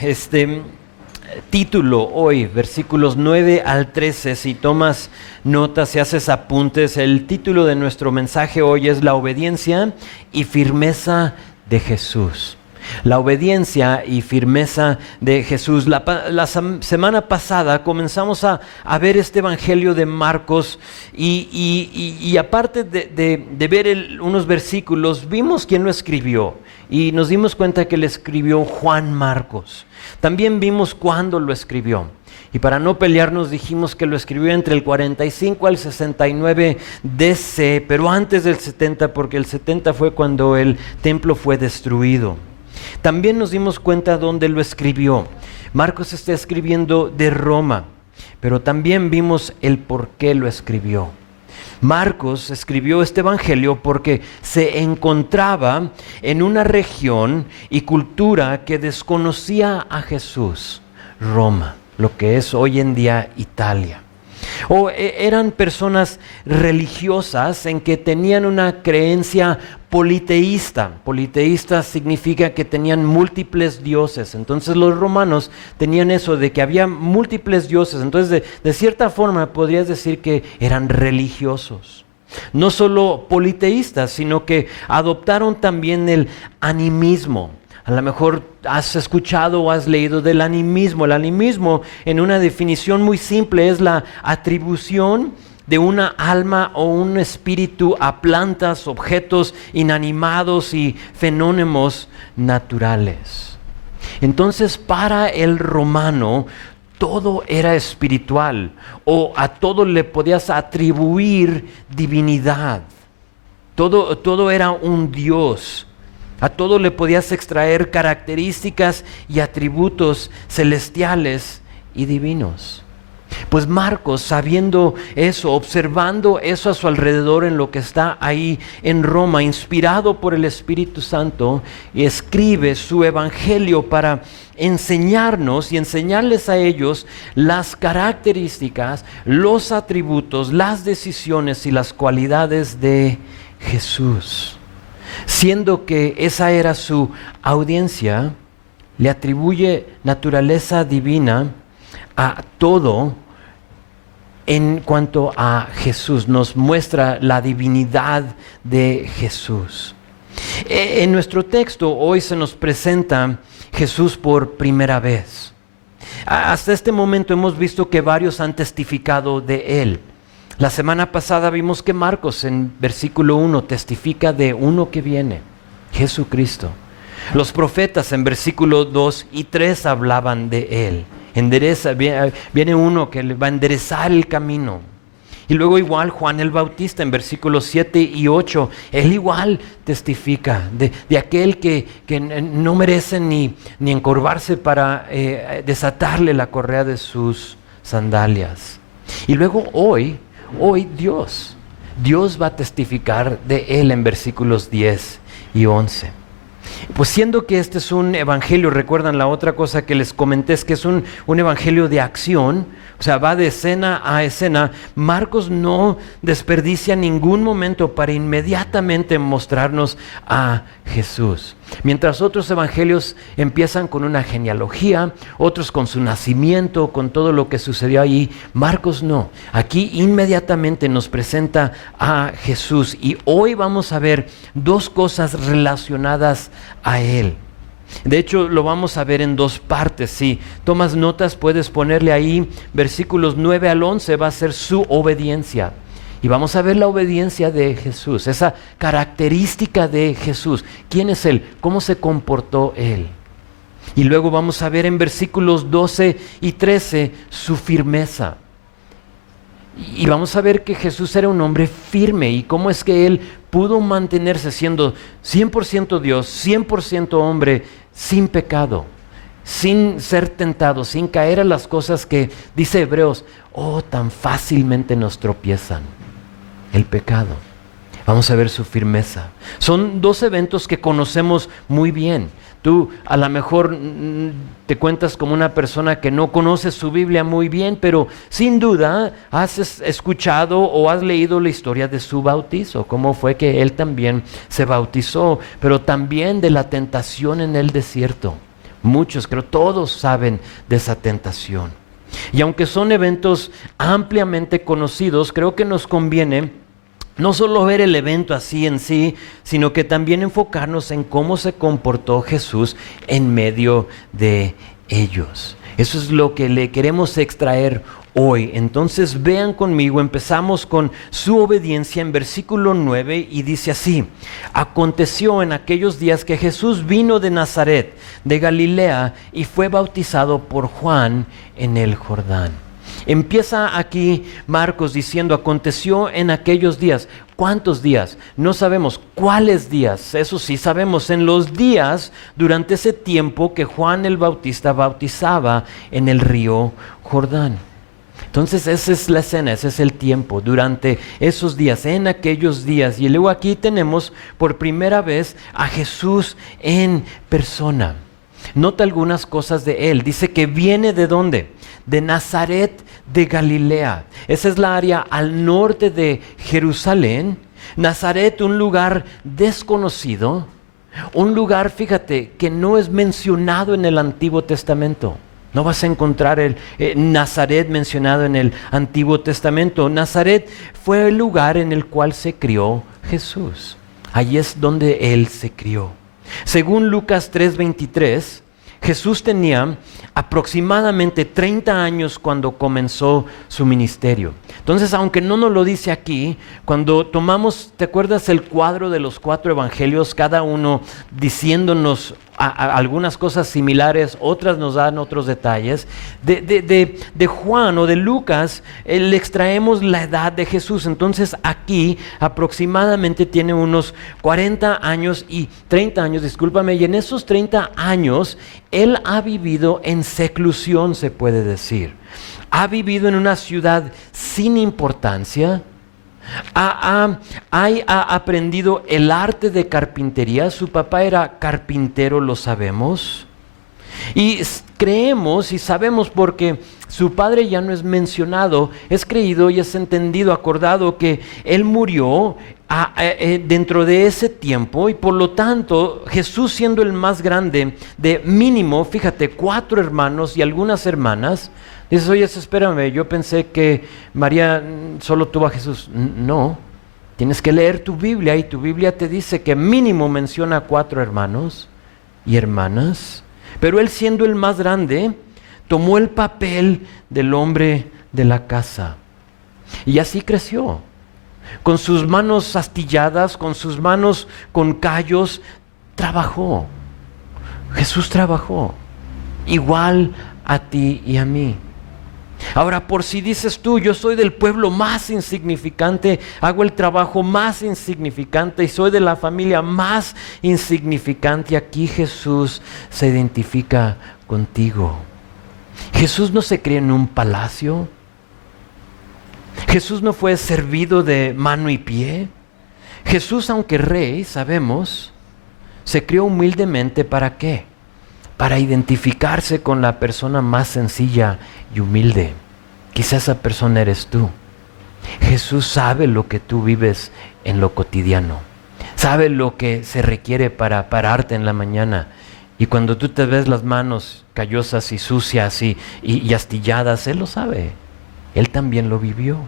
Este título hoy, versículos 9 al 13, si tomas notas, si haces apuntes, el título de nuestro mensaje hoy es La obediencia y firmeza de Jesús. La obediencia y firmeza de Jesús. La semana pasada comenzamos a ver este evangelio de Marcos y aparte de ver unos versículos, vimos quién lo escribió y nos dimos cuenta que le escribió Juan Marcos. También vimos cuándo lo escribió. Y para no pelearnos dijimos que lo escribió entre el 45 al 69 DC, pero antes del 70, porque el 70 fue cuando el templo fue destruido. También nos dimos cuenta dónde lo escribió. Marcos está escribiendo de Roma, pero también vimos el por qué lo escribió. Marcos escribió este evangelio porque se encontraba en una región y cultura que desconocía a Jesús, Roma, lo que es hoy en día Italia. Eran personas religiosas en que tenían una creencia politeísta. Politeísta significa que tenían múltiples dioses. Entonces los romanos tenían eso de que había múltiples dioses. Entonces de cierta forma podrías decir que eran religiosos. No solo politeístas, sino que adoptaron también el animismo. A lo mejor has escuchado o has leído del animismo. El animismo, en una definición muy simple, es la atribución de una alma o un espíritu a plantas, objetos inanimados y fenómenos naturales. Entonces, para el romano, todo era espiritual o a todo le podías atribuir divinidad. Todo era un Dios. A todo le podías extraer características y atributos celestiales y divinos. Pues Marcos, sabiendo eso, observando eso a su alrededor en lo que está ahí en Roma, inspirado por el Espíritu Santo, escribe su evangelio para enseñarnos y enseñarles a ellos las características, los atributos, las decisiones y las cualidades de Jesús. Siendo que esa era su audiencia, le atribuye naturaleza divina a todo en cuanto a Jesús. Nos muestra la divinidad de Jesús. En nuestro texto hoy se nos presenta Jesús por primera vez. Hasta este momento hemos visto que varios han testificado de Él. La semana pasada vimos que Marcos en versículo 1 testifica de uno que viene, Jesucristo. Los profetas en versículo 2 y 3 hablaban de Él. Viene uno que le va a enderezar el camino. Y luego igual Juan el Bautista en versículos 7 y 8, él igual testifica de aquel que no merece ni encorvarse para desatarle la correa de sus sandalias. Y luego hoy Dios va a testificar de Él en versículos 10 y 11. Pues siendo que este es un evangelio, recuerdan la otra cosa que les comenté, es que es un evangelio de acción, o sea, va de escena a escena. Marcos no desperdicia ningún momento para inmediatamente mostrarnos a Jesús. Mientras otros evangelios empiezan con una genealogía, otros con su nacimiento, con todo lo que sucedió allí, Marcos no. Aquí inmediatamente nos presenta a Jesús y hoy vamos a ver dos cosas relacionadas a Él. De hecho, lo vamos a ver en dos partes. Si tomas notas, puedes ponerle ahí versículos 9 al 11, va a ser su obediencia. Y vamos a ver la obediencia de Jesús, esa característica de Jesús. ¿Quién es Él? ¿Cómo se comportó Él? Y luego vamos a ver en versículos 12 y 13 su firmeza. Y vamos a ver que Jesús era un hombre firme y cómo es que Él pudo mantenerse siendo 100% Dios, 100% hombre, sin pecado, sin ser tentado, sin caer a las cosas que, dice Hebreos, tan fácilmente nos tropiezan. El pecado. Vamos a ver su firmeza. Son dos eventos que conocemos muy bien. Tú a lo mejor te cuentas como una persona que no conoce su Biblia muy bien, pero sin duda has escuchado o has leído la historia de su bautizo, cómo fue que él también se bautizó, pero también de la tentación en el desierto. Muchos, creo, todos saben de esa tentación. Y aunque son eventos ampliamente conocidos, creo que nos conviene no solo ver el evento así en sí, sino que también enfocarnos en cómo se comportó Jesús en medio de ellos. Eso es lo que le queremos extraer hoy. Entonces vean conmigo, empezamos con su obediencia en versículo 9 y dice así: aconteció en aquellos días que Jesús vino de Nazaret, de Galilea, y fue bautizado por Juan en el Jordán. Empieza aquí Marcos diciendo, aconteció en aquellos días. ¿Cuántos días? No sabemos. ¿Cuáles días? Eso sí sabemos, en los días durante ese tiempo que Juan el Bautista bautizaba en el río Jordán. Entonces esa es la escena, ese es el tiempo, durante esos días, en aquellos días. Y luego aquí tenemos por primera vez a Jesús en persona. Nota algunas cosas de él. Dice que viene ¿de dónde? De Nazaret de Galilea. Esa es la área al norte de Jerusalén. Nazaret, un lugar desconocido, un lugar, fíjate, que no es mencionado en el Antiguo Testamento. No vas a encontrar el Nazaret mencionado en el Antiguo Testamento. Nazaret fue el lugar en el cual se crió Jesús. Allí es donde él se crió. Según Lucas 3:23, Jesús tenía aproximadamente 30 años cuando comenzó su ministerio. Entonces, aunque no nos lo dice aquí, cuando tomamos, ¿te acuerdas el cuadro de los 4 evangelios? Cada uno diciéndonos algunas cosas similares, otras nos dan otros detalles. De Juan o de Lucas le extraemos la edad de Jesús. Entonces aquí aproximadamente tiene unos 40 años y 30 años, discúlpame, y en esos 30 años él ha vivido en seclusión, se puede decir. Ha vivido en una ciudad sin importancia. Ha aprendido el arte de carpintería. Su papá era carpintero, lo sabemos. Y creemos y sabemos porque su padre ya no es mencionado, es creído y es entendido, acordado que él murió dentro de ese tiempo, y por lo tanto Jesús, siendo el más grande de mínimo, fíjate, 4 hermanos y algunas hermanas. Dices, oye, espérame, yo pensé que María solo tuvo a Jesús. No, tienes que leer tu Biblia y tu Biblia te dice que mínimo menciona 4 hermanos y hermanas. Pero él, siendo el más grande, tomó el papel del hombre de la casa. Y así creció, con sus manos astilladas, con sus manos con callos, trabajó. Jesús trabajó, igual a ti y a mí. Ahora, por si dices tú, yo soy del pueblo más insignificante, hago el trabajo más insignificante y soy de la familia más insignificante, aquí Jesús se identifica contigo. Jesús no se crió en un palacio. Jesús no fue servido de mano y pie. Jesús, aunque rey, sabemos, se crió humildemente. ¿Para qué? Para identificarse con la persona más sencilla y humilde. Quizá esa persona eres tú. Jesús sabe lo que tú vives en lo cotidiano. Sabe lo que se requiere para pararte en la mañana. Y cuando tú te ves las manos callosas y sucias y astilladas, Él lo sabe. Él también lo vivió.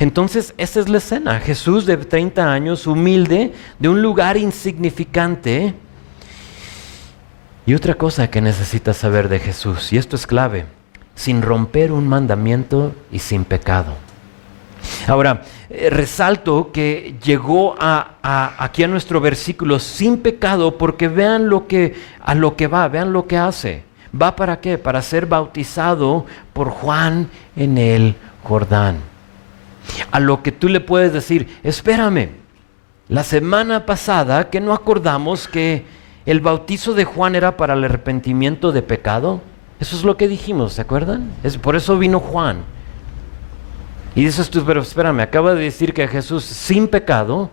Entonces, esa es la escena. Jesús de 30 años, humilde, de un lugar insignificante. Y otra cosa que necesitas saber de Jesús, y esto es clave, sin romper un mandamiento y sin pecado. Ahora, resalto que llegó aquí a nuestro versículo sin pecado, porque vean a lo que va, vean lo que hace. ¿Va para qué? Para ser bautizado por Juan en el Jordán. A lo que tú le puedes decir, espérame, la semana pasada que no acordamos que el bautizo de Juan era para el arrepentimiento de pecado. Eso es lo que dijimos, ¿se acuerdan? Por eso vino Juan. Y dices tú, pero espérame, acaba de decir que Jesús sin pecado,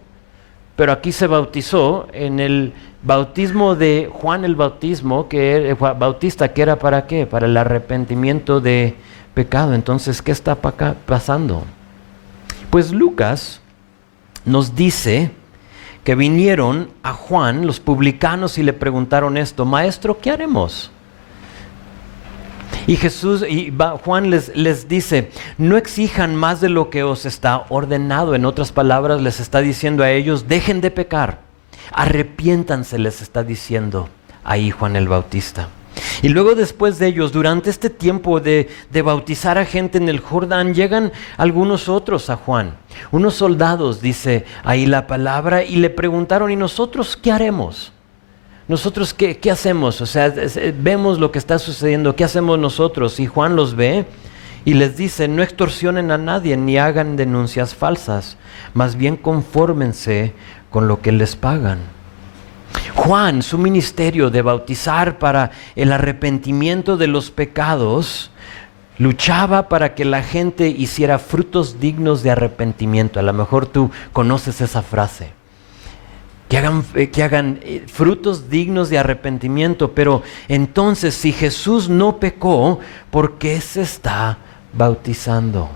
pero aquí se bautizó en el bautismo de Juan el Bautista, que era ¿para qué? Para el arrepentimiento de pecado. Entonces, ¿qué está pasando? Pues Lucas nos dice que vinieron a Juan, los publicanos, y le preguntaron esto: Maestro, ¿qué haremos? Y Juan les dice: no exijan más de lo que os está ordenado. En otras palabras, les está diciendo a ellos: dejen de pecar, arrepiéntanse, les está diciendo ahí Juan el Bautista. Y luego, después de ellos, durante este tiempo de bautizar a gente en el Jordán, llegan algunos otros a Juan, unos soldados, dice ahí la palabra, y le preguntaron: ¿y nosotros qué haremos? ¿Nosotros qué hacemos? O sea, vemos lo que está sucediendo, ¿qué hacemos nosotros? Y Juan los ve y les dice: no extorsionen a nadie ni hagan denuncias falsas, más bien confórmense con lo que les pagan. Juan, su ministerio de bautizar para el arrepentimiento de los pecados, luchaba para que la gente hiciera frutos dignos de arrepentimiento. A lo mejor tú conoces esa frase. Que hagan frutos dignos de arrepentimiento. Pero entonces, si Jesús no pecó, ¿por qué se está bautizando?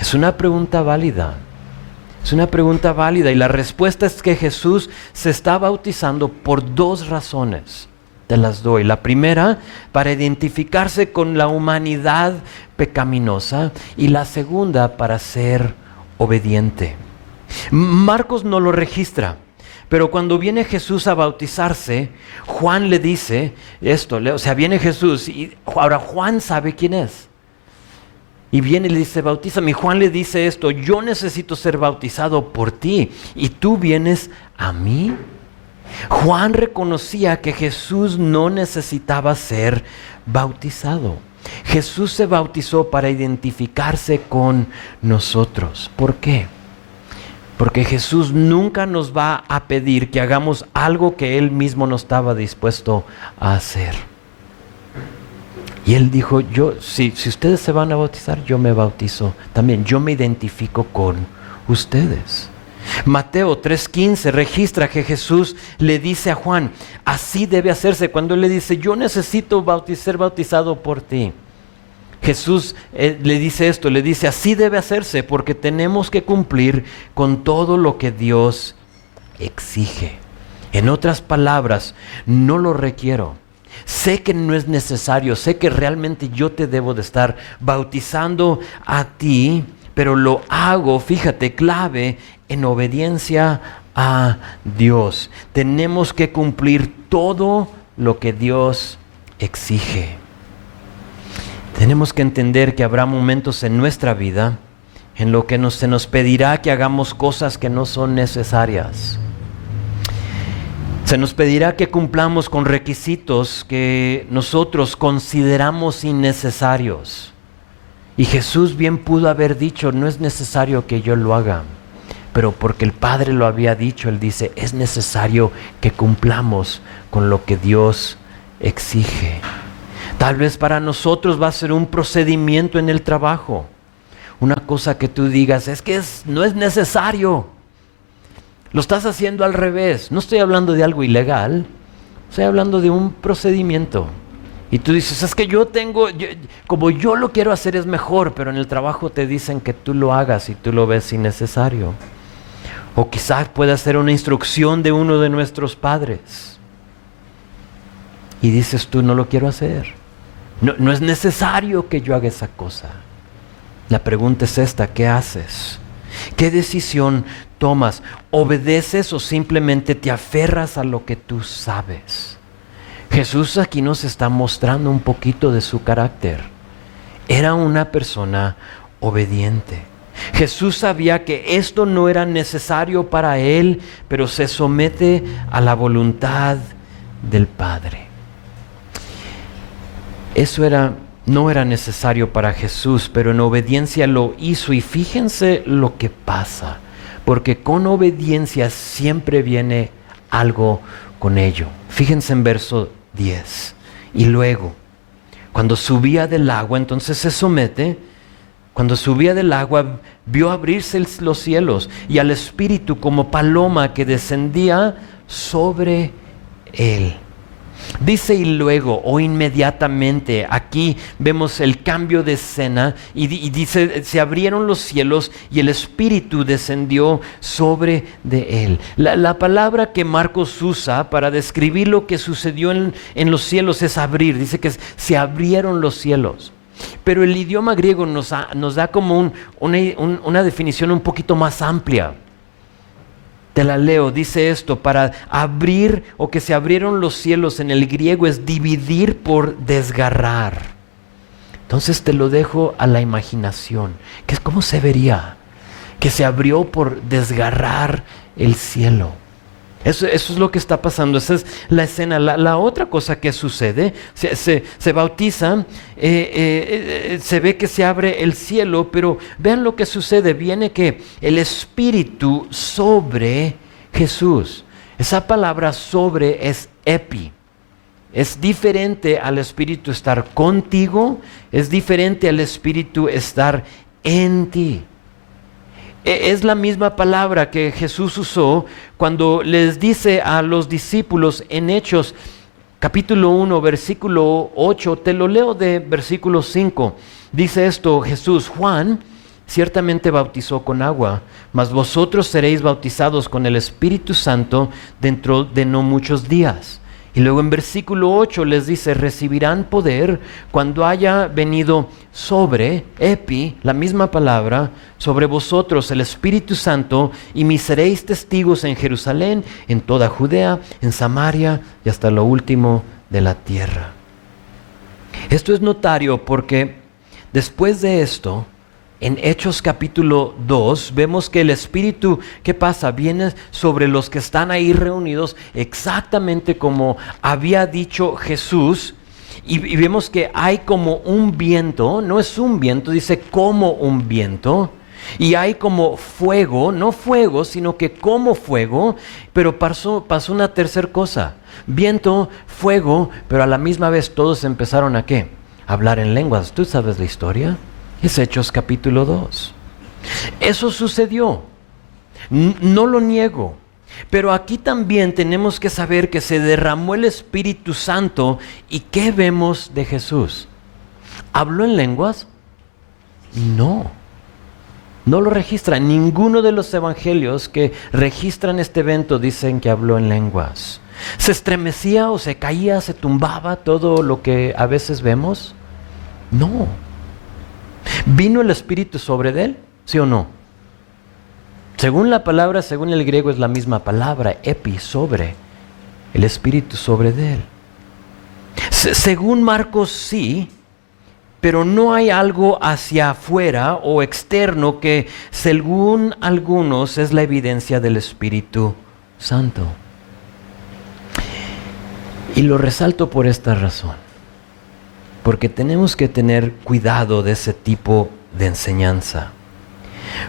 Es una pregunta válida. Es una pregunta válida, y la respuesta es que Jesús se está bautizando por dos razones. Te las doy. La primera, para identificarse con la humanidad pecaminosa, y la segunda, para ser obediente. Marcos no lo registra, pero cuando viene Jesús a bautizarse, Juan le dice esto, o sea, viene Jesús y ahora Juan sabe quién es. Y viene y le dice: bautízame. Y Juan le dice esto: yo necesito ser bautizado por ti, y tú vienes a mí. Juan reconocía que Jesús no necesitaba ser bautizado. Jesús se bautizó para identificarse con nosotros. ¿Por qué? Porque Jesús nunca nos va a pedir que hagamos algo que Él mismo no estaba dispuesto a hacer. Y Él dijo: si ustedes se van a bautizar, yo me bautizo también. Yo me identifico con ustedes. Mateo 3:15 registra que Jesús le dice a Juan: así debe hacerse. Cuando Él le dice: yo necesito ser bautizado por ti, Jesús le dice esto, le dice: así debe hacerse, porque tenemos que cumplir con todo lo que Dios exige. En otras palabras, no lo requiero. Sé que no es necesario, sé que realmente yo te debo de estar bautizando a ti, pero lo hago, fíjate, clave, en obediencia a Dios. Tenemos que cumplir todo lo que Dios exige. Tenemos que entender que habrá momentos en nuestra vida en lo que se nos pedirá que hagamos cosas que no son necesarias. Se nos pedirá que cumplamos con requisitos que nosotros consideramos innecesarios. Y Jesús bien pudo haber dicho: no es necesario que yo lo haga. Pero porque el Padre lo había dicho, Él dice: es necesario que cumplamos con lo que Dios exige. Tal vez para nosotros va a ser un procedimiento en el trabajo. Una cosa que tú digas: es que no es necesario. Lo estás haciendo al revés. No estoy hablando de algo ilegal, estoy hablando de un procedimiento. Y tú dices: es que como yo lo quiero hacer es mejor, pero en el trabajo te dicen que tú lo hagas y tú lo ves innecesario. O quizás pueda ser una instrucción de uno de nuestros padres. Y dices tú: no lo quiero hacer. No es necesario que yo haga esa cosa. La pregunta es esta: ¿qué haces? ¿Qué decisión tomas? ¿Obedeces o simplemente te aferras a lo que tú sabes? Jesús aquí nos está mostrando un poquito de su carácter. Era una persona obediente. Jesús sabía que esto no era necesario para Él, pero se somete a la voluntad del Padre. Eso no era necesario para Jesús, pero en obediencia lo hizo. Y fíjense lo que pasa, porque con obediencia siempre viene algo con ello. Fíjense en verso 10. Y luego, cuando subía del agua, entonces se somete. Cuando subía del agua, vio abrirse los cielos y al Espíritu como paloma que descendía sobre él. Dice y luego o inmediatamente. Aquí vemos el cambio de escena y dice, se abrieron los cielos y el Espíritu descendió sobre de él. La palabra que Marcos usa para describir lo que sucedió en los cielos es abrir. Dice que se abrieron los cielos. Pero el idioma griego nos da como una definición un poquito más amplia. Te la leo, dice esto: para abrir o que se abrieron los cielos en el griego es dividir por desgarrar. Entonces te lo dejo a la imaginación. ¿Cómo se vería? Que se abrió por desgarrar el cielo. Eso es lo que está pasando, esa es la escena. La otra cosa que sucede, se bautiza, se ve que se abre el cielo, pero vean lo que sucede, viene que el Espíritu sobre Jesús. Esa palabra sobre es epi. Es diferente al Espíritu estar contigo, es diferente al Espíritu estar en ti. Es la misma palabra que Jesús usó cuando les dice a los discípulos en Hechos capítulo 1, versículo 8, te lo leo de versículo 5. Dice esto Jesús: Juan ciertamente bautizó con agua, mas vosotros seréis bautizados con el Espíritu Santo dentro de no muchos días. Y luego en versículo 8 les dice: recibirán poder cuando haya venido sobre, epi, la misma palabra, sobre vosotros el Espíritu Santo, y me seréis testigos en Jerusalén, en toda Judea, en Samaria y hasta lo último de la tierra. Esto es notario porque después de esto, en Hechos capítulo 2, vemos que el Espíritu, ¿qué pasa? Viene sobre los que están ahí reunidos exactamente como había dicho Jesús. Y vemos que hay como un viento, no es un viento, dice como un viento. Y hay como fuego, no fuego, sino que como fuego. Pero pasó una tercera cosa: viento, fuego, pero a la misma vez todos empezaron a ¿qué? A hablar en lenguas. ¿Tú sabes la historia? Es Hechos capítulo 2. Eso sucedió. No lo niego. Pero aquí también tenemos que saber que se derramó el Espíritu Santo. ¿Y qué vemos de Jesús? ¿Habló en lenguas? No. No lo registra. Ninguno de los evangelios que registran este evento dicen que habló en lenguas. ¿Se estremecía o se caía, se tumbaba todo lo que a veces vemos? No. ¿Vino el Espíritu sobre él? ¿Sí o no? Según la palabra, según el griego es la misma palabra, epi, sobre. El Espíritu sobre él. Según Marcos sí, pero no hay algo hacia afuera o externo que según algunos es la evidencia del Espíritu Santo. Y lo resalto por esta razón. Porque tenemos que tener cuidado de ese tipo de enseñanza.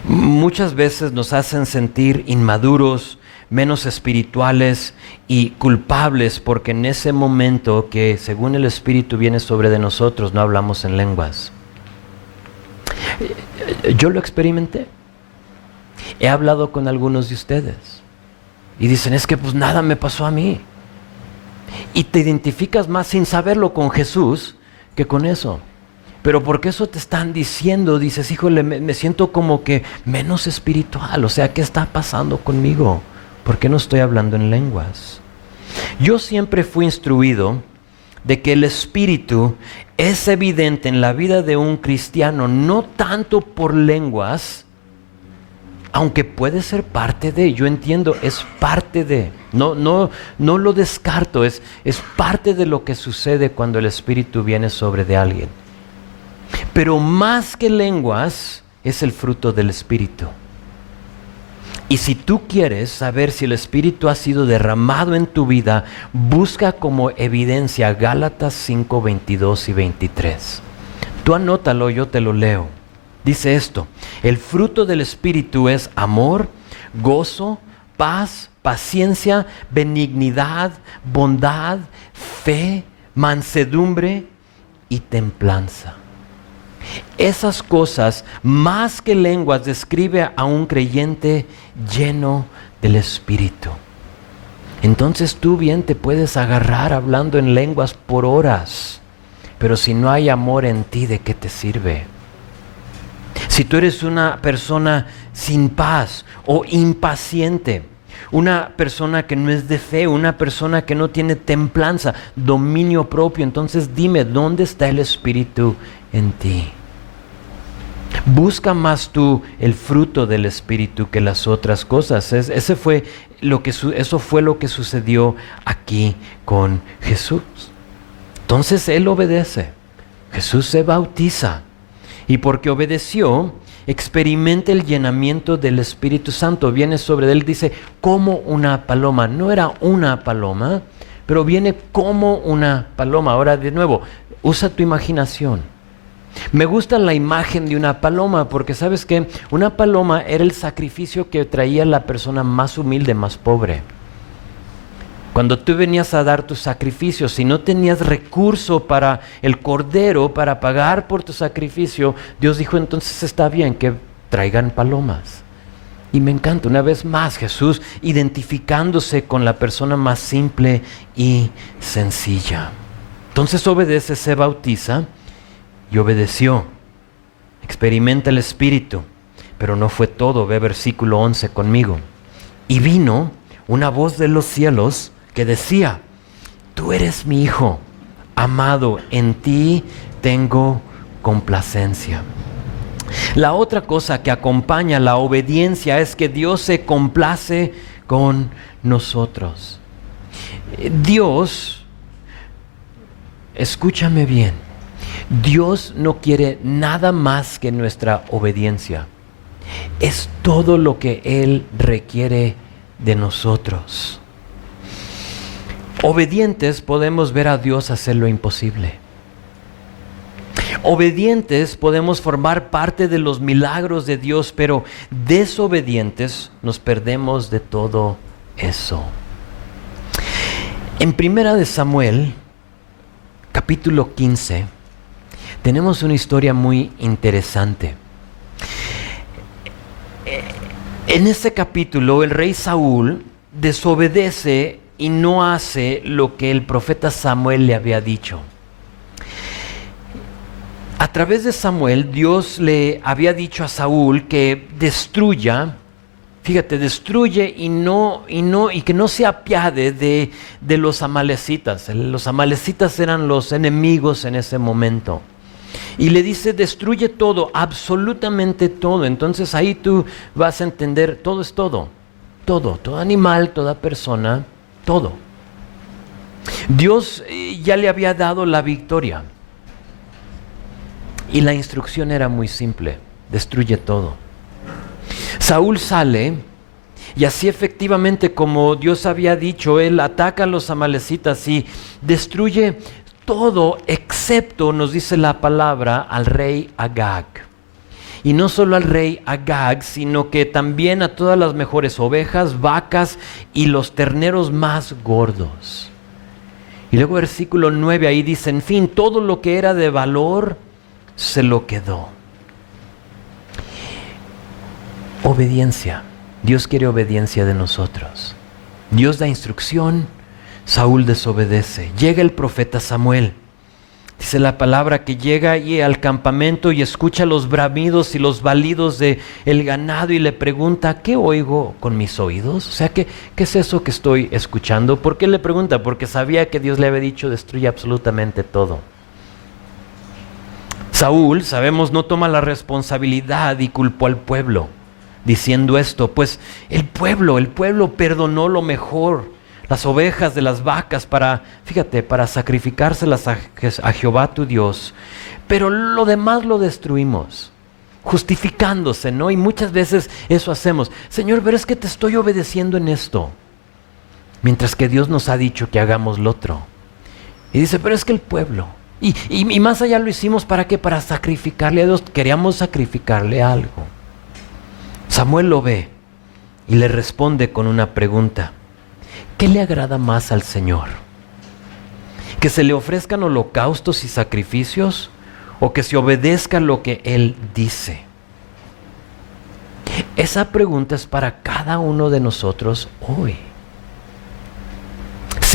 Muchas veces nos hacen sentir inmaduros, menos espirituales y culpables porque en ese momento que según el Espíritu viene sobre de nosotros no hablamos en lenguas. Yo lo experimenté. He hablado con algunos de ustedes y dicen: es que pues nada me pasó a mí. Y te identificas más sin saberlo con Jesús que con eso. Pero porque eso te están diciendo, dices: híjole, me siento como que menos espiritual. O sea, ¿qué está pasando conmigo? ¿Por qué no estoy hablando en lenguas? Yo siempre fui instruido de que el Espíritu es evidente en la vida de un cristiano, no tanto por lenguas, aunque puede ser parte de, yo entiendo, es parte de, no lo descarto, es parte de lo que sucede cuando el Espíritu viene sobre de alguien. Pero más que lenguas, es el fruto del Espíritu. Y si tú quieres saber si el Espíritu ha sido derramado en tu vida, busca como evidencia Gálatas 5, 22 y 23. Tú anótalo, yo te lo leo. Dice esto: el fruto del Espíritu es amor, gozo, paz, paciencia, benignidad, bondad, fe, mansedumbre y templanza. Esas cosas, más que lenguas, describe a un creyente lleno del Espíritu. Entonces tú bien te puedes agarrar hablando en lenguas por horas, pero si no hay amor en ti, ¿de qué te sirve? Si tú eres una persona sin paz o impaciente, una persona que no es de fe, una persona que no tiene templanza, dominio propio, entonces dime, ¿dónde está el Espíritu en ti? Busca más tú el fruto del Espíritu que las otras cosas. Eso fue lo que sucedió aquí con Jesús. Entonces Él obedece. Jesús se bautiza. Y porque obedeció, experimenta el llenamiento del Espíritu Santo. Viene sobre Él, dice, como una paloma. No era una paloma, pero viene como una paloma. Ahora de nuevo, usa tu imaginación. Me gusta la imagen de una paloma porque ¿sabes qué? Una paloma era el sacrificio que traía la persona más humilde, más pobre. Cuando tú venías a dar tu sacrificio, si no tenías recurso para el cordero, para pagar por tu sacrificio, Dios dijo, entonces está bien que traigan palomas. Y me encanta, una vez más, Jesús identificándose con la persona más simple y sencilla. Entonces obedece, se bautiza y obedeció. Experimenta el Espíritu, pero no fue todo. Ve versículo 11 conmigo. Y vino una voz de los cielos que decía, tú eres mi Hijo amado, en ti tengo complacencia. La otra cosa que acompaña la obediencia es que Dios se complace con nosotros. Dios, escúchame bien, Dios no quiere nada más que nuestra obediencia. Es todo lo que Él requiere de nosotros. Obedientes podemos ver a Dios hacer lo imposible. Obedientes podemos formar parte de los milagros de Dios, pero desobedientes nos perdemos de todo eso. En 1 Samuel, capítulo 15, tenemos una historia muy interesante. En ese capítulo, el rey Saúl desobedece y no hace lo que el profeta Samuel le había dicho. A través de Samuel, Dios le había dicho a Saúl que destruya, fíjate, destruye y que no se apiade de los amalecitas. Los amalecitas eran los enemigos en ese momento. Y le dice, destruye todo, absolutamente todo. Entonces ahí tú vas a entender, todo es todo. Todo animal, toda persona, todo. Dios ya le había dado la victoria. Y la instrucción era muy simple, destruye todo. Saúl sale y así efectivamente como Dios había dicho, él ataca a los amalecitas y destruye todo excepto, nos dice la palabra, al rey Agag. Y no solo al rey Agag, sino que también a todas las mejores ovejas, vacas y los terneros más gordos. Y luego versículo 9 ahí dice, en fin, todo lo que era de valor se lo quedó. Obediencia. Dios quiere obediencia de nosotros. Dios da instrucción, Saúl desobedece. Llega el profeta Samuel. Dice la palabra que llega ahí al campamento y escucha los bramidos y los balidos del ganado y le pregunta, ¿qué oigo con mis oídos? O sea, ¿qué es eso que estoy escuchando? ¿Por qué le pregunta? Porque sabía que Dios le había dicho, destruye absolutamente todo. Saúl, sabemos, no toma la responsabilidad y culpó al pueblo, diciendo esto, pues el pueblo perdonó lo mejor, las ovejas de las vacas para sacrificárselas a Jehová tu Dios, pero lo demás lo destruimos, justificándose, ¿no? Y muchas veces eso hacemos. Señor, pero es que te estoy obedeciendo en esto, mientras que Dios nos ha dicho que hagamos lo otro. Y dice, pero es que el pueblo, y más allá lo hicimos ¿para qué? Para sacrificarle a Dios, queríamos sacrificarle algo. Samuel lo ve y le responde con una pregunta. ¿Qué le agrada más al Señor? ¿Que se le ofrezcan holocaustos y sacrificios o que se obedezca lo que Él dice? Esa pregunta es para cada uno de nosotros hoy.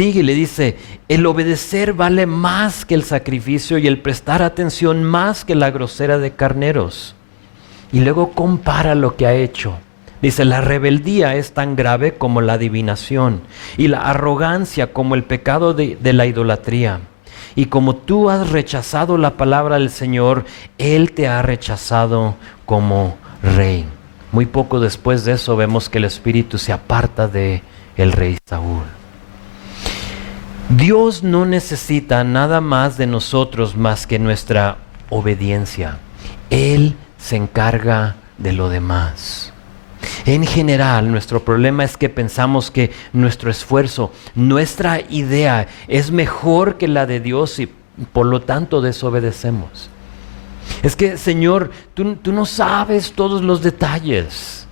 sigue y le dice, el obedecer vale más que el sacrificio y el prestar atención más que la grosera de carneros. Y luego compara lo que ha hecho. Dice, la rebeldía es tan grave como la adivinación y la arrogancia como el pecado de la idolatría. Y como tú has rechazado la palabra del Señor, Él te ha rechazado como rey. Muy poco después de eso vemos que el espíritu se aparta de el rey Saúl. Dios no necesita nada más de nosotros más que nuestra obediencia. Él se encarga de lo demás. En general, nuestro problema es que pensamos que nuestro esfuerzo, nuestra idea es mejor que la de Dios y por lo tanto desobedecemos. Es que, Señor, tú no sabes todos los detalles.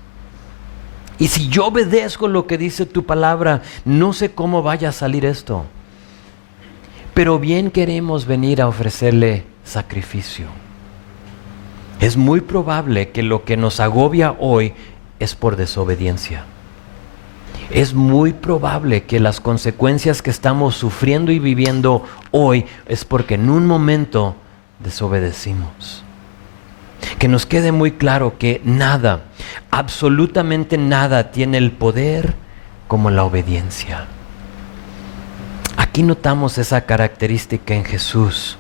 Y si yo obedezco lo que dice tu palabra, no sé cómo vaya a salir esto. Pero bien queremos venir a ofrecerle sacrificio. Es muy probable que lo que nos agobia hoy es por desobediencia. Es muy probable que las consecuencias que estamos sufriendo y viviendo hoy es porque en un momento desobedecimos. Que nos quede muy claro que nada, absolutamente nada tiene el poder como la obediencia. Aquí notamos esa característica en Jesús.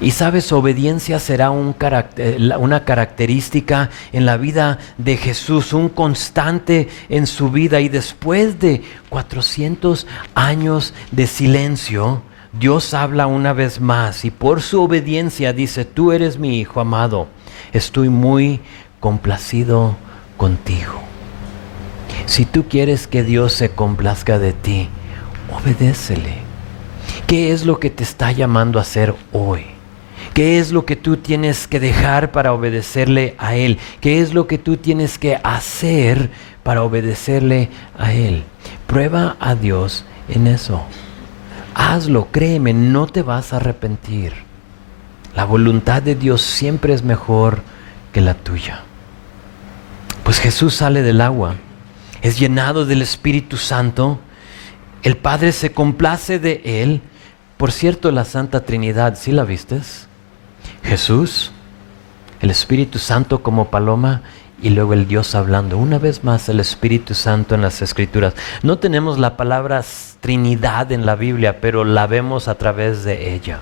Y sabes, obediencia será una característica en la vida de Jesús, un constante en su vida. Y después de 400 años de silencio, Dios habla una vez más y por su obediencia dice, tú eres mi hijo amado, estoy muy complacido contigo. Si tú quieres que Dios se complazca de ti, obedécele. ¿Qué es lo que te está llamando a hacer hoy? ¿Qué es lo que tú tienes que dejar para obedecerle a Él? ¿Qué es lo que tú tienes que hacer para obedecerle a Él? Prueba a Dios en eso. Hazlo, créeme, no te vas a arrepentir. La voluntad de Dios siempre es mejor que la tuya. Pues Jesús sale del agua, es llenado del Espíritu Santo. El Padre se complace de Él. Por cierto, la Santa Trinidad, ¿sí la vistes? Jesús, el Espíritu Santo como paloma y luego el Dios hablando. Una vez más el Espíritu Santo en las Escrituras. No tenemos la palabra Trinidad en la Biblia, pero la vemos a través de ella.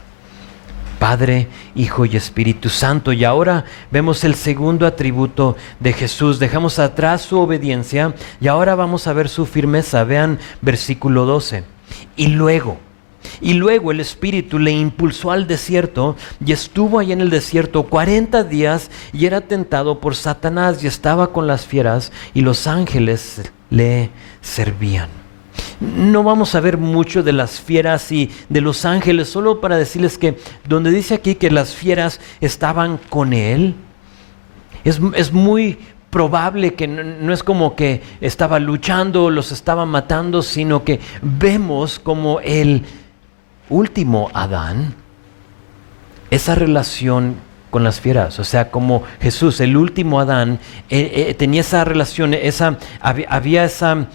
Padre, Hijo y Espíritu Santo. Y ahora vemos el segundo atributo de Jesús. Dejamos atrás su obediencia y ahora vamos a ver su firmeza. Vean versículo 12. Y luego el Espíritu le impulsó al desierto y estuvo ahí en el desierto 40 días y era tentado por Satanás y estaba con las fieras y los ángeles le servían. No vamos a ver mucho de las fieras y de los ángeles, solo para decirles que donde dice aquí que las fieras estaban con él, es muy probable que no es como que estaba luchando, los estaba matando, sino que vemos como el último Adán, esa relación con las fieras, o sea, como Jesús, el último Adán, tenía esa relación, había esa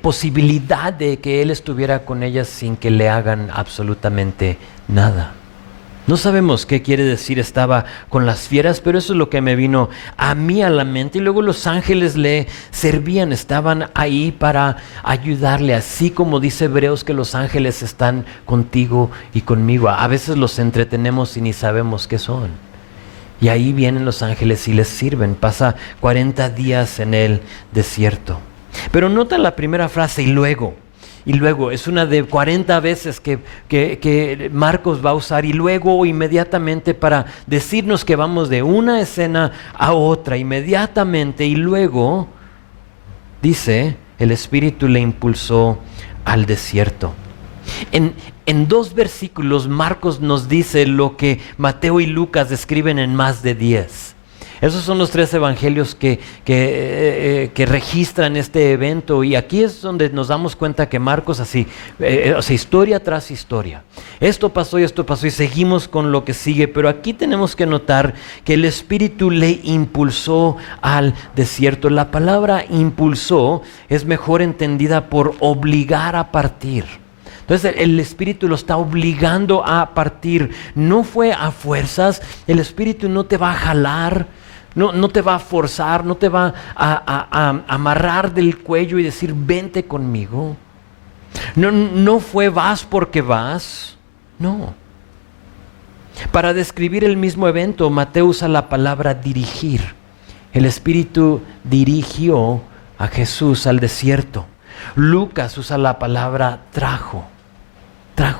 posibilidad de que él estuviera con ellas sin que le hagan absolutamente nada. No sabemos qué quiere decir estaba con las fieras, pero eso es lo que me vino a mí a la mente. Y luego los ángeles le servían, estaban ahí para ayudarle, así como dice Hebreos que los ángeles están contigo y conmigo. A veces los entretenemos y ni sabemos qué son. Y ahí vienen los ángeles y les sirven. Pasa 40 días en el desierto. Pero nota la primera frase, y luego, es una de 40 veces que Marcos va a usar, y luego inmediatamente para decirnos que vamos de una escena a otra, inmediatamente, y luego, dice, el Espíritu le impulsó al desierto. En 2 versículos Marcos nos dice lo que Mateo y Lucas describen en más de 10. Esos son los 3 evangelios que registran este evento, y aquí es donde nos damos cuenta que Marcos así, historia tras historia. Esto pasó y seguimos con lo que sigue, pero aquí tenemos que notar que el Espíritu le impulsó al desierto. La palabra impulsó es mejor entendida por obligar a partir. Entonces el Espíritu lo está obligando a partir. No fue a fuerzas. El Espíritu no te va a jalar, no te va a forzar, no te va a amarrar del cuello y decir vente conmigo. No fue vas porque vas. No. Para describir el mismo evento, Mateo usa la palabra dirigir. El Espíritu dirigió a Jesús al desierto. Lucas usa la palabra trajo,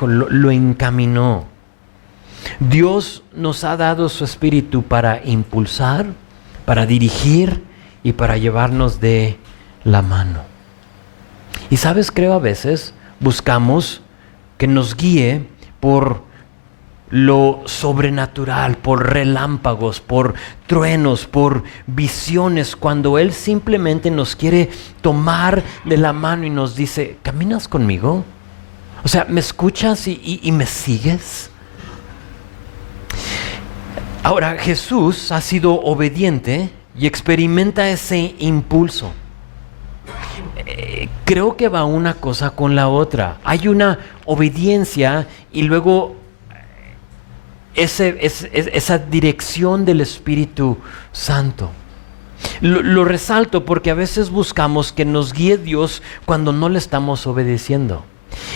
lo encaminó. Dios nos ha dado su Espíritu para impulsar, para dirigir y para llevarnos de la mano. Y sabes, creo a veces buscamos que nos guíe por lo sobrenatural, por relámpagos, por truenos, por visiones, cuando Él simplemente nos quiere tomar de la mano y nos dice, ¿caminas conmigo? O sea, ¿me escuchas y me sigues? Ahora, Jesús ha sido obediente y experimenta ese impulso. Creo que va una cosa con la otra. Hay una obediencia y luego esa dirección del Espíritu Santo. Lo resalto porque a veces buscamos que nos guíe Dios cuando no le estamos obedeciendo.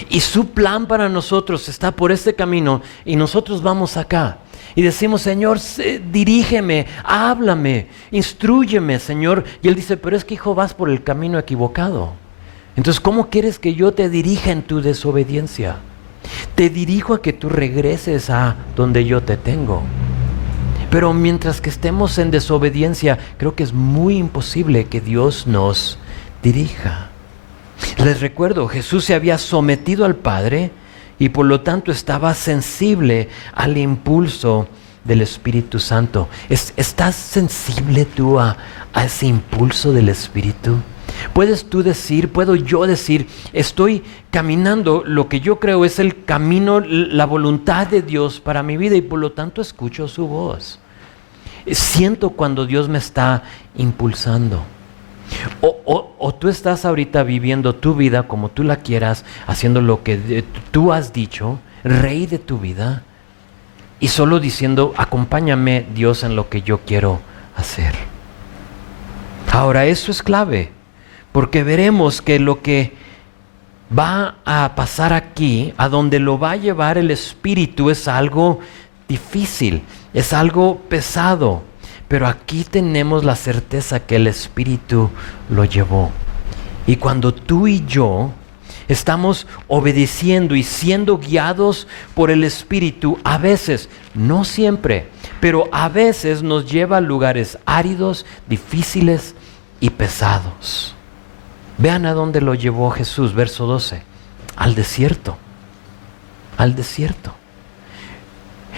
Y su plan para nosotros está por este camino y nosotros vamos acá. Y decimos, Señor, dirígeme, háblame, instrúyeme, Señor. Y Él dice, pero es que hijo, vas por el camino equivocado. Entonces, ¿cómo quieres que yo te dirija en tu desobediencia? Te dirijo a que tú regreses a donde yo te tengo. Pero mientras que estemos en desobediencia, creo que es muy imposible que Dios nos dirija. Les recuerdo, Jesús se había sometido al Padre y por lo tanto estaba sensible al impulso del Espíritu Santo. ¿Estás sensible tú a ese impulso del Espíritu? ¿Puedes tú decir, puedo yo decir, estoy caminando lo que yo creo es el camino, la voluntad de Dios para mi vida y por lo tanto escucho su voz? Siento cuando Dios me está impulsando. O tú estás ahorita viviendo tu vida como tú la quieras, haciendo lo que tú has dicho, rey de tu vida, y solo diciendo, acompáñame Dios en lo que yo quiero hacer. Ahora eso es clave, porque veremos que lo que va a pasar aquí, a donde lo va a llevar el Espíritu, es algo difícil, es algo pesado. Pero aquí tenemos la certeza que el Espíritu lo llevó. Y cuando tú y yo estamos obedeciendo y siendo guiados por el Espíritu, a veces, no siempre, pero a veces nos lleva a lugares áridos, difíciles y pesados. Vean a dónde lo llevó Jesús, verso 12, al desierto. Al desierto.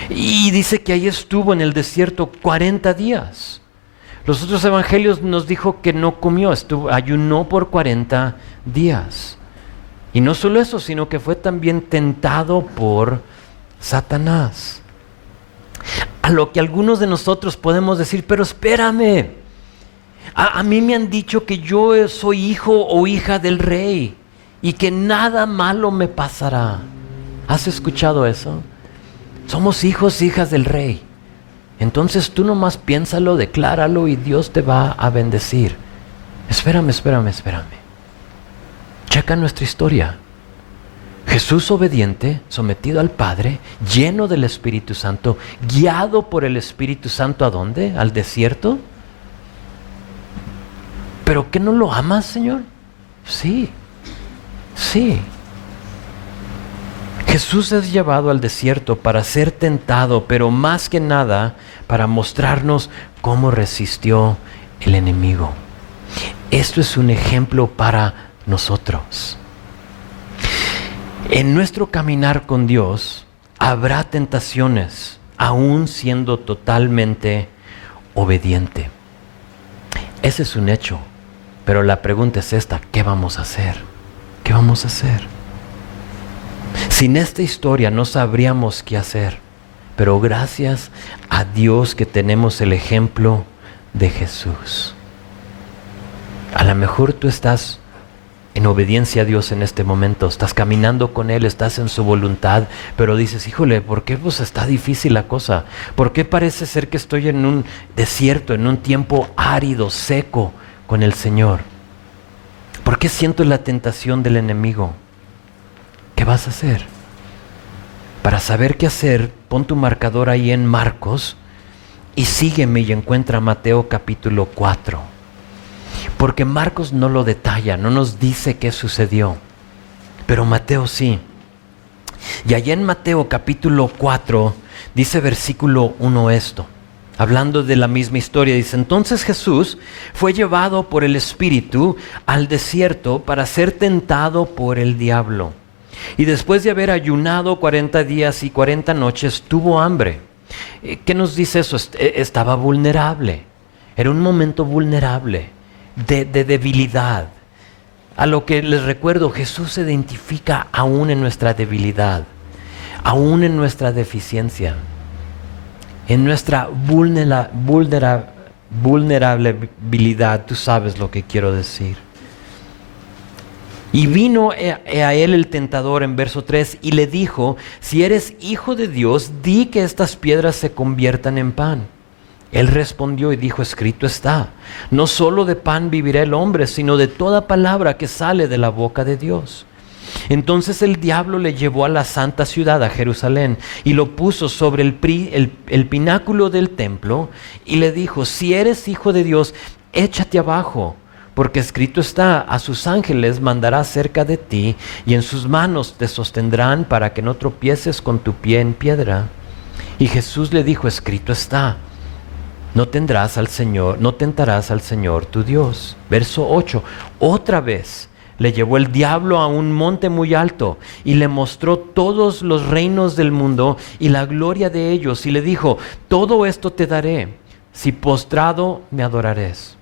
Y dice que ahí estuvo en el desierto 40 días. Los otros evangelios nos dijo que no comió, ayunó por 40 días. Y no solo eso, sino que fue también tentado por Satanás. A lo que algunos de nosotros podemos decir, pero espérame, a mí me han dicho que yo soy hijo o hija del rey y que nada malo me pasará. ¿Has escuchado eso? Somos hijos, hijas del rey. Entonces tú nomás piénsalo, decláralo y Dios te va a bendecir. Espérame. Checa nuestra historia. Jesús obediente, sometido al Padre, lleno del Espíritu Santo, guiado por el Espíritu Santo, ¿a dónde? ¿Al desierto? ¿Pero qué no lo amas, Señor? Sí. Jesús es llevado al desierto para ser tentado, pero más que nada para mostrarnos cómo resistió el enemigo. Esto es un ejemplo para nosotros. En nuestro caminar con Dios habrá tentaciones, aún siendo totalmente obediente. Ese es un hecho. Pero la pregunta es esta: ¿qué vamos a hacer? ¿Qué vamos a hacer? Sin esta historia no sabríamos qué hacer. Pero gracias a Dios que tenemos el ejemplo de Jesús. A lo mejor tú estás en obediencia a Dios en este momento, estás caminando con Él, estás en su voluntad, pero dices, híjole, ¿por qué pues está difícil la cosa? ¿Por qué parece ser que estoy en un desierto, en un tiempo árido, seco con el Señor? ¿Por qué siento la tentación del enemigo? ¿Qué vas a hacer? Para saber qué hacer, pon tu marcador ahí en Marcos y sígueme y encuentra Mateo capítulo 4. Porque Marcos no lo detalla, no nos dice qué sucedió, pero Mateo sí. Y allá en Mateo capítulo 4 dice versículo 1 esto, hablando de la misma historia, dice: entonces Jesús fue llevado por el Espíritu al desierto para ser tentado por el diablo. Y después de haber ayunado 40 días y 40 noches, tuvo hambre. ¿Qué nos dice eso? Estaba vulnerable, era un momento vulnerable. De debilidad. A lo que les recuerdo, Jesús se identifica aún en nuestra debilidad, aún en nuestra deficiencia, en nuestra vulnerabilidad. Tú sabes lo que quiero decir. Y vino a él el tentador en verso 3 y le dijo: si eres hijo de Dios, di que estas piedras se conviertan en pan. Él respondió y dijo: escrito está, no solo de pan vivirá el hombre, sino de toda palabra que sale de la boca de Dios. Entonces el diablo le llevó a la santa ciudad, a Jerusalén, y lo puso sobre el pináculo del templo, y le dijo: si eres hijo de Dios, échate abajo, porque escrito está, a sus ángeles mandará cerca de ti, y en sus manos te sostendrán para que no tropieces con tu pie en piedra. Y Jesús le dijo: escrito está, no tentarás al Señor tu Dios. Verso 8, otra vez le llevó el diablo a un monte muy alto y le mostró todos los reinos del mundo y la gloria de ellos, y le dijo: todo esto te daré, si postrado me adorares.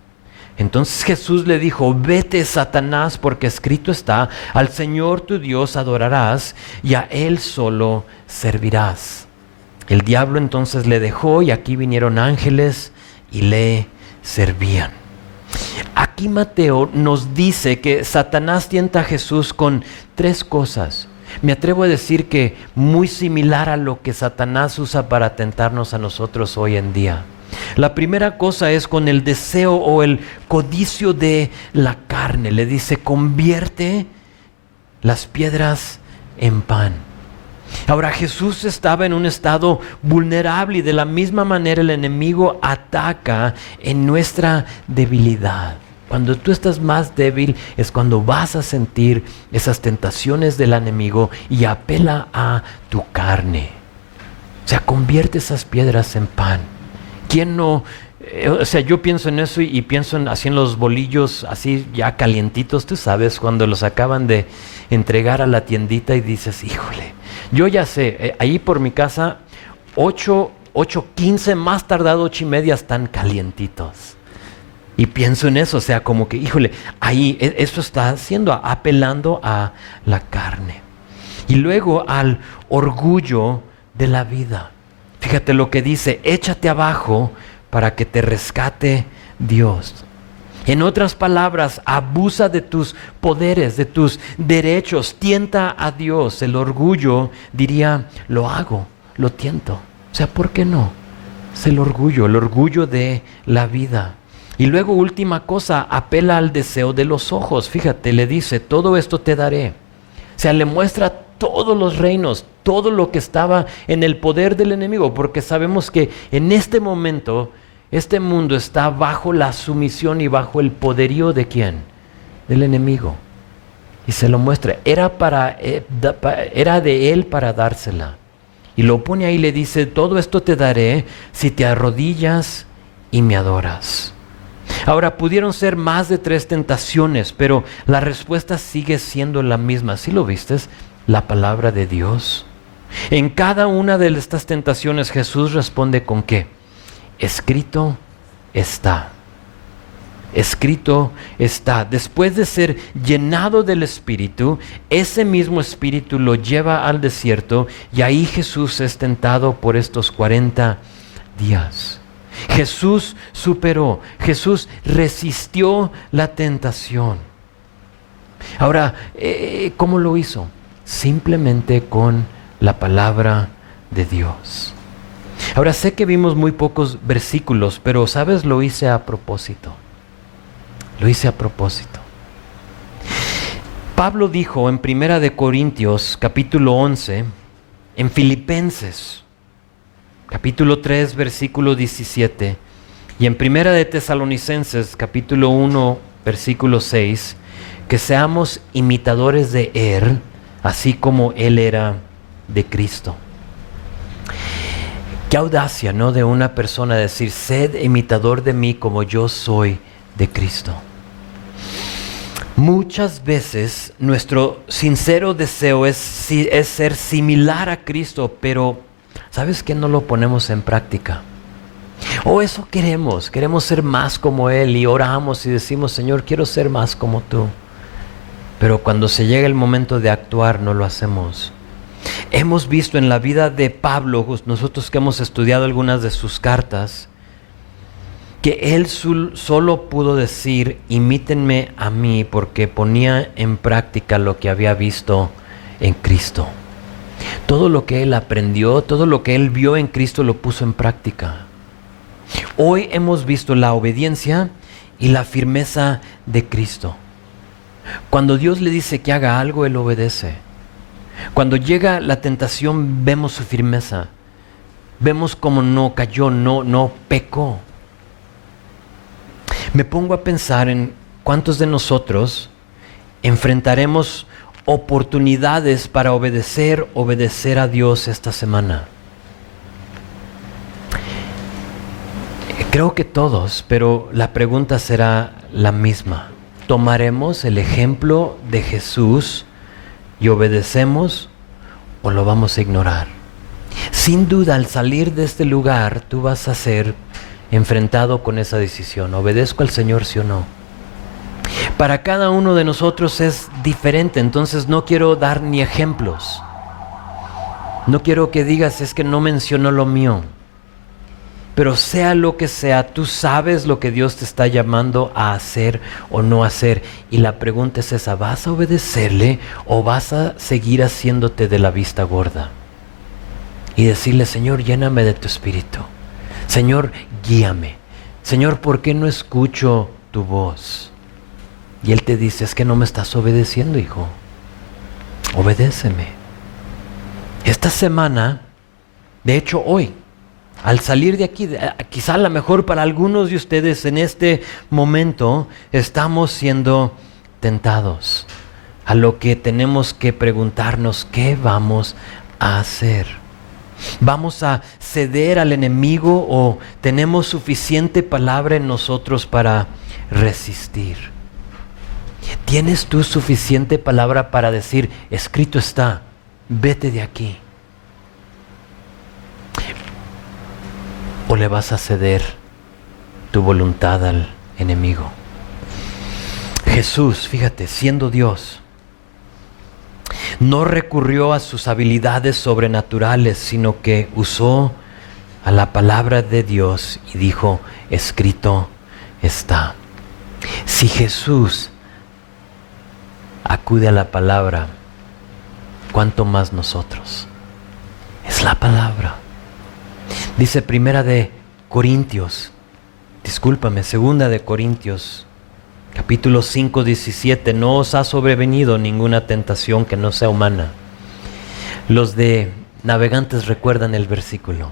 Entonces Jesús le dijo: vete, Satanás, porque escrito está, al Señor tu Dios adorarás y a Él solo servirás. El diablo entonces le dejó, y aquí vinieron ángeles y le servían. Aquí Mateo nos dice que Satanás tienta a Jesús con 3 cosas. Me atrevo a decir que muy similar a lo que Satanás usa para tentarnos a nosotros hoy en día. La primera cosa es con el deseo o el codicio de la carne. Le dice: convierte las piedras en pan. Ahora, Jesús estaba en un estado vulnerable, y de la misma manera el enemigo ataca en nuestra debilidad. Cuando tú estás más débil es cuando vas a sentir esas tentaciones del enemigo, y apela a tu carne. O sea, convierte esas piedras en pan. ¿Quién no? Yo pienso en eso y pienso así en los bolillos así ya calientitos, tú sabes, cuando los acaban de entregar a la tiendita y dices: híjole, yo ya sé, ahí por mi casa 8:15, más tardado 8:30 están calientitos. Y pienso en eso, o sea, como que, híjole, ahí eso está haciendo, apelando a la carne. Y luego al orgullo de la vida. Fíjate lo que dice: échate abajo para que te rescate Dios. En otras palabras, abusa de tus poderes, de tus derechos, tienta a Dios. El orgullo diría: lo hago, lo tiento. O sea, ¿por qué no? Es el orgullo de la vida. Y luego, última cosa, apela al deseo de los ojos. Fíjate, le dice: todo esto te daré. O sea, le muestra todos los reinos, todo lo que estaba en el poder del enemigo, porque sabemos que en este momento este mundo está bajo la sumisión y bajo el poderío ¿de quién? Del enemigo. Y se lo muestra. Era de él para dársela. Y lo pone ahí y le dice: todo esto te daré si te arrodillas y me adoras. Ahora, pudieron ser más de 3 tentaciones, pero la respuesta sigue siendo la misma. ¿Sí lo viste? La palabra de Dios. En cada una de estas tentaciones Jesús responde con ¿qué? Escrito está. Escrito está. Después de ser llenado del Espíritu, ese mismo Espíritu lo lleva al desierto y ahí Jesús es tentado por estos 40 días. Jesús superó, Jesús resistió la tentación. Ahora, ¿cómo lo hizo? Simplemente con la palabra de Dios. Ahora, sé que vimos muy pocos versículos, pero ¿sabes? Lo hice a propósito. Lo hice a propósito. Pablo dijo en 1 Corintios capítulo 11, en Filipenses capítulo 3 versículo 17 y en 1 Tesalonicenses capítulo 1 versículo 6, que seamos imitadores de Él, así como Él era de Cristo. Qué audacia, ¿no? De una persona decir, sed imitador de mí como yo soy de Cristo. Muchas veces nuestro sincero deseo es ser similar a Cristo, pero ¿sabes qué? No lo ponemos en práctica. O eso queremos ser más como Él y oramos y decimos, Señor, quiero ser más como tú. Pero cuando se llega el momento de actuar, no lo hacemos. Hemos visto en la vida de Pablo, nosotros que hemos estudiado algunas de sus cartas, que él solo pudo decir, imítenme a mí, porque ponía en práctica lo que había visto en Cristo. Todo lo que él aprendió, todo lo que él vio en Cristo lo puso en práctica. Hoy hemos visto la obediencia y la firmeza de Cristo. Cuando Dios le dice que haga algo, él obedece. Cuando llega la tentación, vemos su firmeza. Vemos cómo no cayó, no pecó. Me pongo a pensar en cuántos de nosotros enfrentaremos oportunidades para obedecer a Dios esta semana. Creo que todos, pero la pregunta será la misma. ¿Tomaremos el ejemplo de Jesús y obedecemos o lo vamos a ignorar? Sin duda, al salir de este lugar, tú vas a ser enfrentado con esa decisión. ¿Obedezco al Señor, sí o no? Para cada uno de nosotros es diferente, entonces no quiero dar ni ejemplos. No quiero que digas, es que no mencionó lo mío. Pero sea lo que sea, tú sabes lo que Dios te está llamando a hacer o no hacer. Y la pregunta es esa, ¿vas a obedecerle o vas a seguir haciéndote de la vista gorda? Y decirle, Señor, lléname de tu Espíritu. Señor, guíame. Señor, ¿por qué no escucho tu voz? Y Él te dice, es que no me estás obedeciendo, hijo. Obedéceme. Esta semana, de hecho hoy, al salir de aquí, quizá a lo mejor para algunos de ustedes en este momento estamos siendo tentados a lo que tenemos que preguntarnos, ¿qué vamos a hacer? ¿Vamos a ceder al enemigo o tenemos suficiente palabra en nosotros para resistir? ¿Tienes tú suficiente palabra para decir, escrito está, vete de aquí? ¿O le vas a ceder tu voluntad al enemigo? Jesús, fíjate, siendo Dios, no recurrió a sus habilidades sobrenaturales, sino que usó a la palabra de Dios y dijo, escrito está. Si Jesús acude a la palabra, ¿cuánto más nosotros? Es la palabra. Dice 2 Corintios, capítulo 5, 17, no os ha sobrevenido ninguna tentación que no sea humana. Los de navegantes recuerdan el versículo.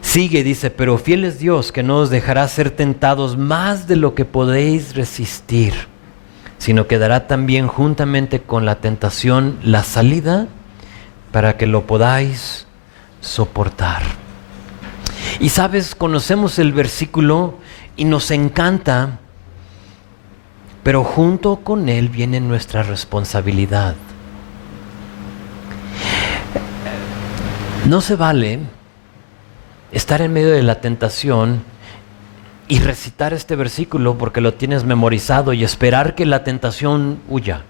Sigue, dice, pero fiel es Dios que no os dejará ser tentados más de lo que podéis resistir, sino que dará también juntamente con la tentación la salida para que lo podáis soportar. Y sabes, conocemos el versículo y nos encanta, pero junto con él viene nuestra responsabilidad. No se vale estar en medio de la tentación y recitar este versículo porque lo tienes memorizado y esperar que la tentación huya.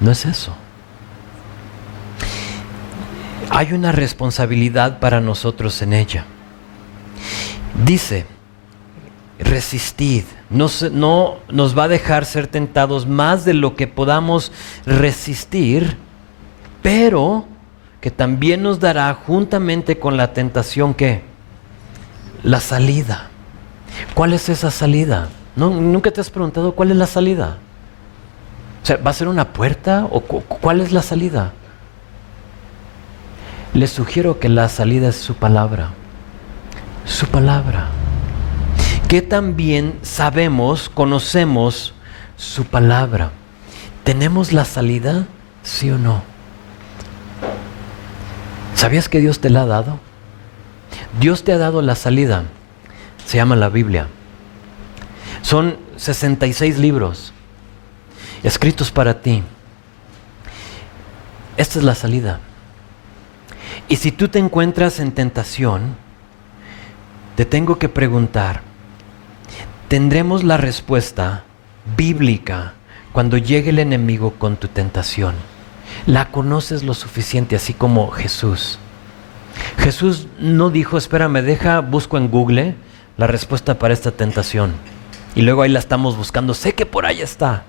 No es eso. Hay una responsabilidad para nosotros en ella. Dice, resistid. No nos va a dejar ser tentados más de lo que podamos resistir, pero que también nos dará juntamente con la tentación, ¿qué? La salida. ¿Cuál es esa salida? ¿Nunca te has preguntado cuál es la salida? O sea, ¿va a ser una puerta o cuál es la salida? Les sugiero que la salida es su palabra. Su palabra. Que también sabemos, conocemos su palabra. ¿Tenemos la salida? ¿Sí o no? ¿Sabías que Dios te la ha dado? Dios te ha dado la salida. Se llama la Biblia. Son 66 libros escritos para ti. Esta es la salida. Y si tú te encuentras en tentación, te tengo que preguntar, ¿tendremos la respuesta bíblica cuando llegue el enemigo con tu tentación? ¿La conoces lo suficiente, así como Jesús? Jesús no dijo, espérame, busco en Google la respuesta para esta tentación. Y luego ahí la estamos buscando, sé que por ahí está.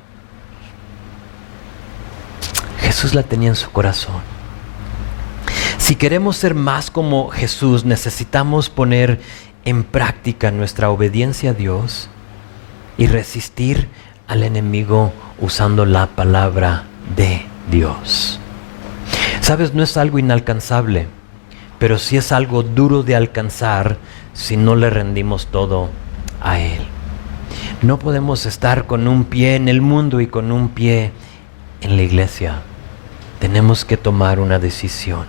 Jesús la tenía en su corazón. Si queremos ser más como Jesús, necesitamos poner en práctica nuestra obediencia a Dios y resistir al enemigo usando la palabra de Dios. Sabes, no es algo inalcanzable, pero sí es algo duro de alcanzar si no le rendimos todo a Él. No podemos estar con un pie en el mundo y con un pie en la iglesia. Tenemos que tomar una decisión.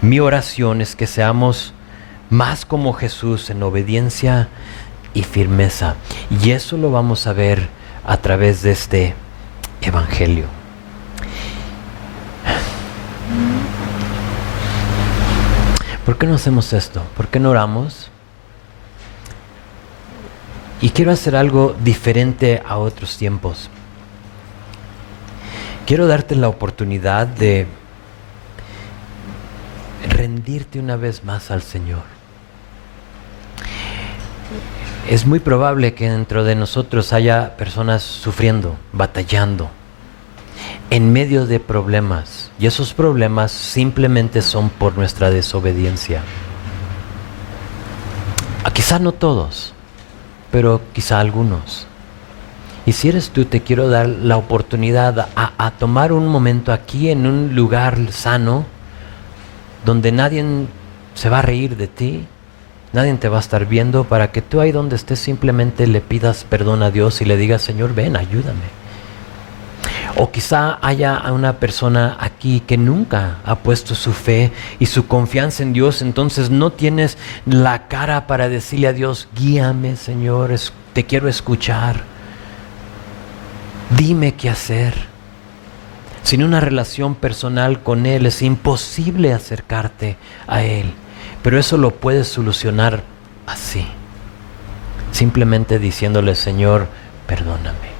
Mi oración es que seamos más como Jesús en obediencia y firmeza. Y eso lo vamos a ver a través de este evangelio. ¿Por qué no hacemos esto? ¿Por qué no oramos? Y quiero hacer algo diferente a otros tiempos. Quiero darte la oportunidad de rendirte una vez más al Señor. Es muy probable que dentro de nosotros haya personas sufriendo, batallando, en medio de problemas. Y esos problemas simplemente son por nuestra desobediencia. Quizá no todos, pero quizá algunos. Y si eres tú, te quiero dar la oportunidad a tomar un momento aquí en un lugar sano, donde nadie se va a reír de ti, nadie te va a estar viendo, para que tú ahí donde estés simplemente le pidas perdón a Dios y le digas, Señor, ven, ayúdame. O quizá haya una persona aquí que nunca ha puesto su fe y su confianza en Dios, entonces no tienes la cara para decirle a Dios, guíame, Señor, te quiero escuchar, dime qué hacer. Sin una relación personal con Él es imposible acercarte a Él, pero eso lo puedes solucionar así, simplemente diciéndole, Señor, perdóname.